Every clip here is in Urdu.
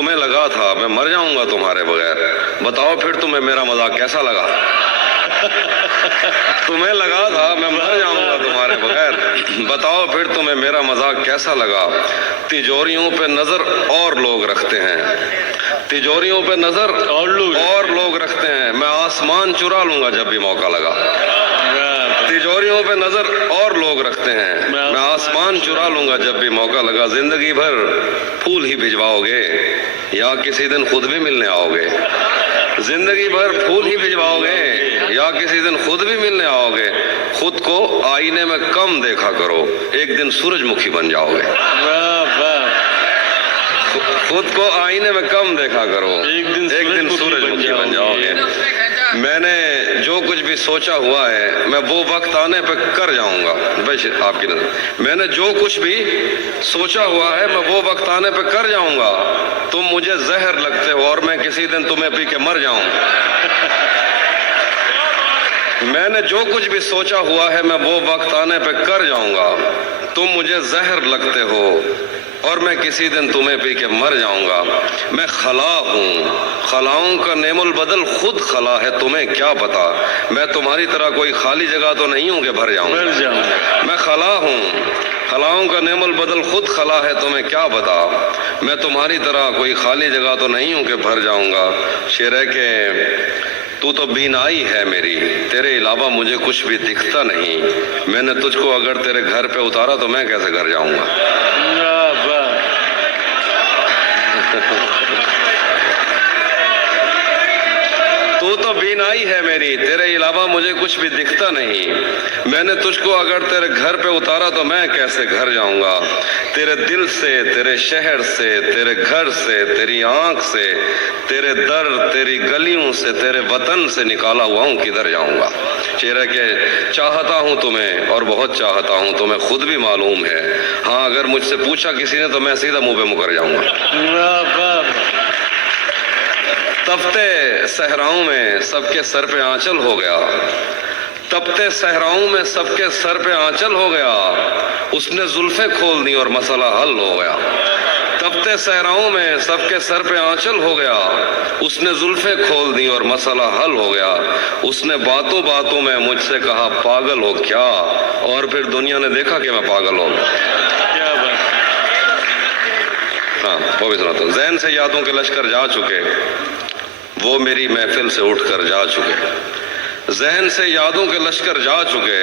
تمہیں لگا تھا میں مر جاؤں گا تمہارے بغیر، بتاؤ پھر تمہیں میرا مذاق کیسا لگا؟ تمہیں لگا تھا میں مر جاؤں گا تمہارے بغیر، بتاؤ پھر تمہیں میرا مذاق کیسا لگا؟ تجوریوں پہ نظر اور لوگ رکھتے ہیں، تجوریوں پہ نظر اور لوگ رکھتے ہیں، میں آسمان چرا لوں گا جب بھی موقع لگا۔ تجوریوں پہ نظر اور لوگ رکھتے ہیں، میں آسمان چرا لوں گا جب بھی موقع لگا۔ زندگی بھر پھول ہی بھجواؤ گے یا کسی دن خود بھی ملنے آؤ گے؟ زندگی بھر پھول ہی بھجواؤ گے یا کسی دن خود بھی ملنے آؤ گے؟ خود کو آئینے میں کم دیکھا کرو، ایک دن سورج مکھی بن جاؤ گے۔ خود کو آئینے میں کم دیکھا کرو، ایک دن سورج مکھی بن جاؤ گے۔ میں نے جو کچھ بھی سوچا ہوا ہے میں وہ وقت آنے پہ کر جاؤں گا۔ بھائی آپ کی نظر میں نے جو کچھ بھی سوچا ہوا ہے میں وہ وقت آنے پہ کر جاؤں گا۔ تم مجھے زہر لگتے ہو اور میں کسی دن تمہیں پی کے مر جاؤں۔ میں نے جو کچھ بھی سوچا ہوا ہے میں وہ وقت آنے پہ کر جاؤں گا۔ تم مجھے زہر لگتے ہو اور میں کسی دن تمہیں پی کے مر جاؤں گا۔ میں خلا ہوں، خلاؤں کا نعم البدل خود خلا ہے، تمہیں کیا پتا؟ میں تمہاری طرح کوئی خالی جگہ تو نہیں ہوں کہ بھر جاؤں گا۔ میں خلا ہوں، خلاؤں کا نعم البدل خود خلا ہے، تمہیں کیا پتا؟ میں تمہاری طرح کوئی خالی جگہ تو نہیں ہوں کہ بھر جاؤں گا۔ شعر ہے کہ تو تو بینائی ہے میری، تیرے علاوہ مجھے کچھ بھی دکھتا نہیں، میں نے تجھ کو اگر تیرے گھر پہ اتارا تو میں کیسے گھر جاؤں گا؟ تو تو بینائی ہے میری، تیرے علاوہ مجھے کچھ بھی دکھتا نہیں، میں نے تجھ کو اگر تیرے گھر پہ اتارا تو میں کیسے گھر جاؤں گا؟ تیرے دل سے، تیرے شہر سے، تیرے گھر سے، تیری آنکھ سے، تیرے در، تیری گلیوں سے، تیرے وطن سے نکالا ہوا ہوں، کدھر جاؤں گا؟ شعر ہے کہ چاہتا ہوں تمہیں اور بہت چاہتا ہوں، تمہیں خود بھی معلوم ہے، ہاں اگر مجھ سے پوچھا کسی نے تو میں سیدھا منہ پہ مکر جاؤں گا۔ تپتے صحراؤں میں سب کے سر پہ آنچل ہو گیا، تپتے صحراؤں میں سب کے سر پہ آنچل ہو گیا، اس نے زلفیں کھول دی اور مسئلہ حل ہو گیا۔ تپتے صحراؤں میں سب کے سر پہ آنچل ہو گیا، اس نے زلفیں کھول دی اور مسئلہ حل ہو گیا، اس نے باتوں باتوں میں مجھ سے کہا پاگل ہو کیا، اور پھر دنیا نے دیکھا کہ میں پاگل ہو گیا۔ ہاں وہ بھی سناتا ہوں۔ ذہن سے یادوں کے لشکر جا چکے، وہ میری محفل سے اٹھ کر جا چکے، ذہن سے یادوں کے لشکر جا چکے،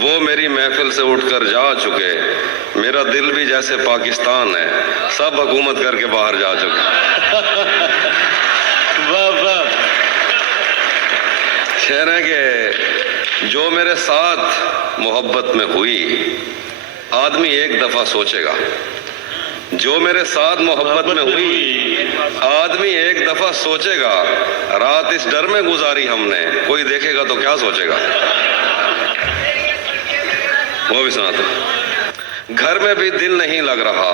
وہ میری محفل سے اٹھ کر جا چکے، میرا دل بھی جیسے پاکستان ہے، سب حکومت کر کے باہر جا چکے۔ شعر ہے کہ جو میرے ساتھ محبت میں ہوئی آدمی ایک دفعہ سوچے گا، جو میرے ساتھ محبت میں ہوئی آدمی ایک دفعہ سوچے گا، رات اس ڈر میں گزاری ہم نے، کوئی دیکھے گا تو کیا سوچے گا؟ وہ بھی سناتا ہوں۔ گھر میں بھی دل نہیں لگ رہا،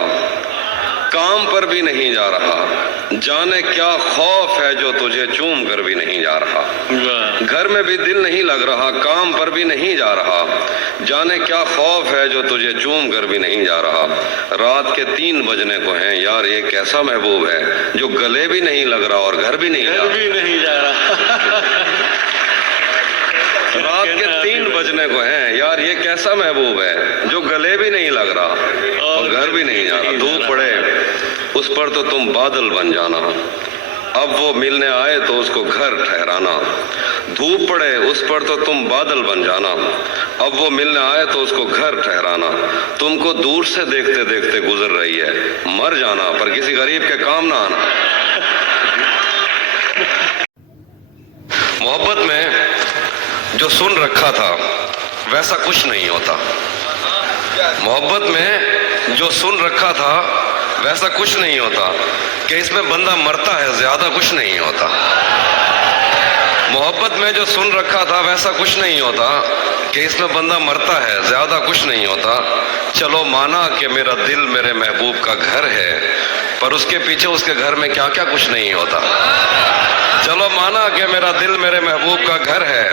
کام پر بھی نہیں جا رہا، جانے کیا خوف ہے جو تجھے چوم کر بھی نہیں جا رہا۔ گھر میں بھی دل نہیں لگ رہا، کام پر بھی نہیں جا رہا، جانے کیا خوف ہے جو تجھے چوم کر بھی نہیں جا رہا۔ رات کے 3 بجنے کو ہیں، یار یہ کیسا محبوب ہے جو گلے بھی نہیں لگ رہا اور گھر بھی نہیں جا رہا۔ رات کے 3 بجنے کو ہیں، یار یہ کیسا محبوب ہے جو گلے بھی نہیں لگ رہا اور گھر بھی نہیں جا رہا۔ دھوپ پڑے اس پر تو تم بادل بن جانا، اب وہ ملنے آئے تو اس کو گھر ٹھہرانا۔ دھوپ پڑے اس پر تو تم بادل بن جانا، اب وہ ملنے آئے تو اس کو گھر ٹھہرانا۔ تم کو دور سے دیکھتے دیکھتے گزر رہی ہے، مر جانا پر کسی غریب کے کام نہ آنا۔ محبت میں جو سن رکھا تھا ویسا کچھ نہیں ہوتا، محبت میں جو سن رکھا تھا ویسا کچھ نہیں ہوتا، کہ اس میں بندہ مرتا ہے زیادہ کچھ نہیں ہوتا۔ محبت میں جو سن رکھا تھا ویسا کچھ نہیں ہوتا، کہ اس میں بندہ مرتا ہے زیادہ کچھ نہیں ہوتا۔ چلو مانا کہ میرا دل میرے محبوب کا گھر ہے، پر اس کے پیچھے اس کے گھر میں کیا کیا کچھ نہیں ہوتا۔ چلو مانا کہ میرا دل میرے محبوب کا گھر ہے،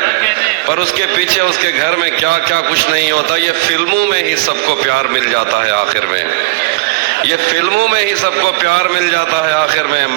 پر اس کے پیچھے اس کے گھر میں کیا کیا کچھ نہیں ہوتا۔ یہ فلموں میں ہی سب کو پیار مل جاتا ہے آخر میں، یہ فلموں میں ہی سب کو پیار مل جاتا ہے آخر میں۔